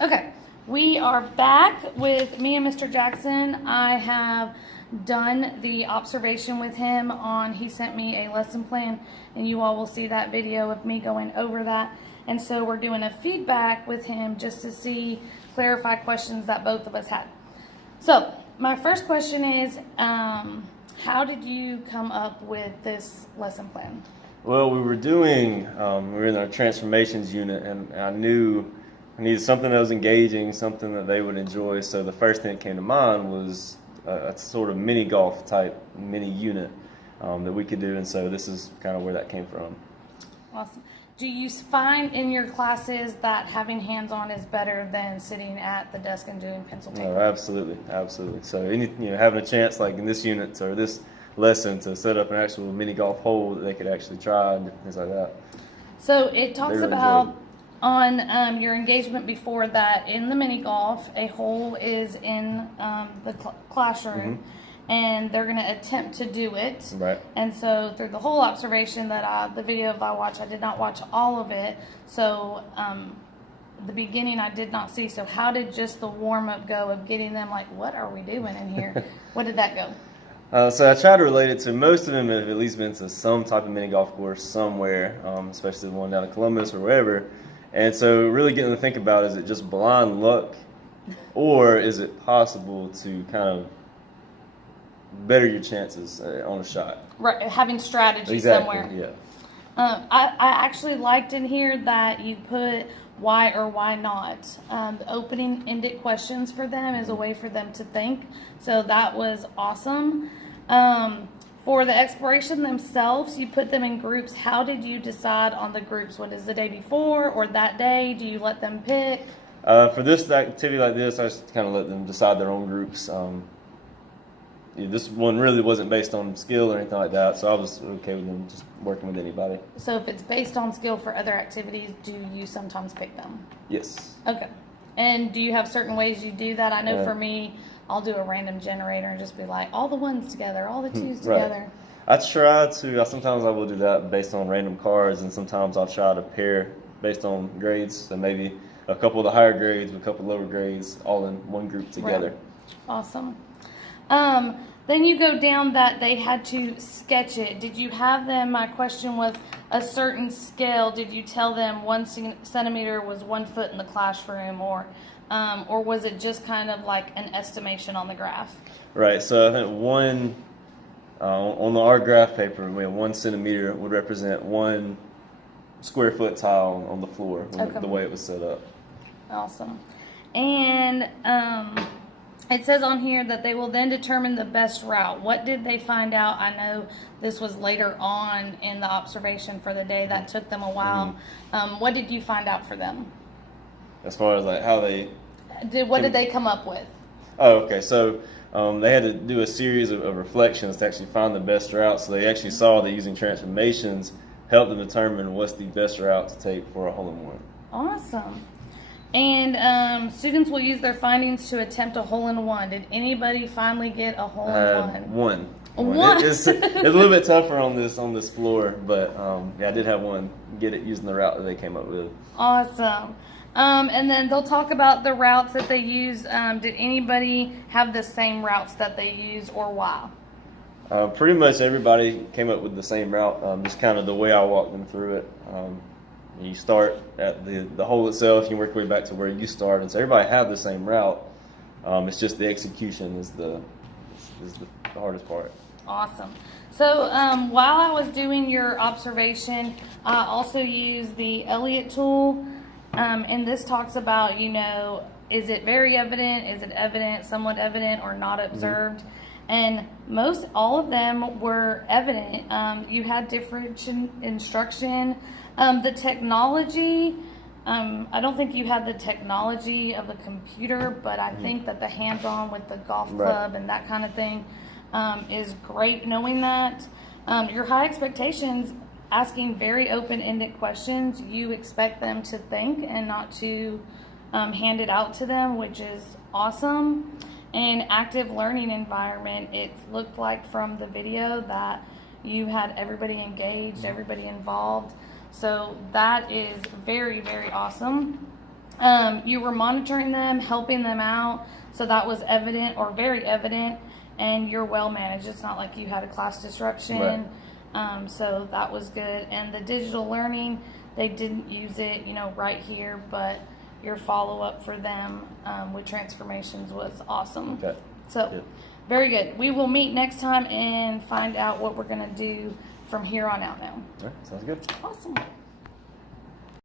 Okay, we are back with me and Mr. Jackson. I have done the observation with him he sent me a lesson plan, and you all will see that video of me going over that. And so we're doing a feedback with him just to clarify questions that both of us had. So my first question is, how did you come up with this lesson plan? Well, we were in our transformations unit, and I knew I needed something that was engaging, something that they would enjoy. So the first thing that came to mind was a sort of mini golf type mini unit that we could do. And so this is kind of where that came from. Awesome. Do you find in your classes that having hands-on is better than sitting at the desk and doing pencil paper? No, absolutely. So having a chance like in this unit or this lesson to set up an actual mini golf hole that they could actually try and things like that. So it talks about on your engagement before that in the mini golf, a hole is in the classroom, and they're going to attempt to do it. Right. And so through the whole observation the video I watched, I did not watch all of it. So the beginning I did not see. So how did just the warm up go of getting them like, what are we doing in here? What did that go? So I tried to relate it to most of them have at least been to some type of mini golf course somewhere, especially the one down in Columbus or wherever. And so really getting to think about, is it just blind luck, or is it possible to kind of better your chances on a shot? Right, having strategy exactly, somewhere. Yeah. I actually liked in here that you put why or why not. Opening-ended questions for them is a way for them to think. So that was awesome. For the exploration themselves, you put them in groups. How did you decide on the groups? What is the day before or that day? Do you let them pick? For this activity like this, I just kind of let them decide their own groups. This one really wasn't based on skill or anything like that, so I was okay with them just working with anybody. So if it's based on skill for other activities, do you sometimes pick them? Yes. Okay. And do you have certain ways you do that? I know for me, I'll do a random generator and just be like, all the ones together, all the twos together. I try to, sometimes I will do that based on random cards, and sometimes I'll try to pair based on grades. So maybe a couple of the higher grades with a couple of lower grades all in one group together. Right. Awesome. Then you go down that they had to sketch it. Did you have them, my question was, a certain scale? Did you tell them 1 centimeter was 1 foot in the classroom, or was it just kind of like an estimation on the graph? Right, so I think on the art graph paper, 1 centimeter would represent 1 square foot tile on the floor, the way it was set up. Awesome. And it says on here that they will then determine the best route. What did they find out? I know this was later on in the observation for the day. That took them a while. What did you find out for them? As far as like how they... What did they come up with? Oh, okay. So they had to do a series of reflections to actually find the best route. So they actually saw that using transformations helped them determine what's the best route to take for a hole-in-one. Awesome. And students will use their findings to attempt a hole-in-one. Did anybody finally get a hole-in-one? One. It's a little bit tougher on this floor, but I did have one get it using the route that they came up with. Awesome. And then they'll talk about the routes that they use. Did anybody have the same routes that they use, or why? Pretty much everybody came up with the same route, just kind of the way I walked them through it. You start at the hole itself, you work your way back to where you start, and so everybody have the same route. It's just the execution is the hardest part. Awesome. So while I was doing your observation, I also used the Elliott tool, and this talks about, is it very evident, is it evident, somewhat evident, or not observed? And all of them were evident. You had different instruction. The technology, I don't think you had the technology of a computer, but I think that the hands-on with the golf club and that kind of thing is great knowing that. Your high expectations, asking very open-ended questions, you expect them to think and not to hand it out to them, which is awesome. And active learning environment, it looked like from the video that you had everybody engaged, everybody involved. So that is very, very awesome. You were monitoring them, helping them out, so that was evident or very evident, and you're well managed. It's not like you had a class disruption. Right. So that was good. And the digital learning, they didn't use it, right here, but your follow-up for them with transformations was awesome. Okay. So, Good. very good. We will meet next time and find out what we're going to do from here on out now. All right. Sounds good. Awesome.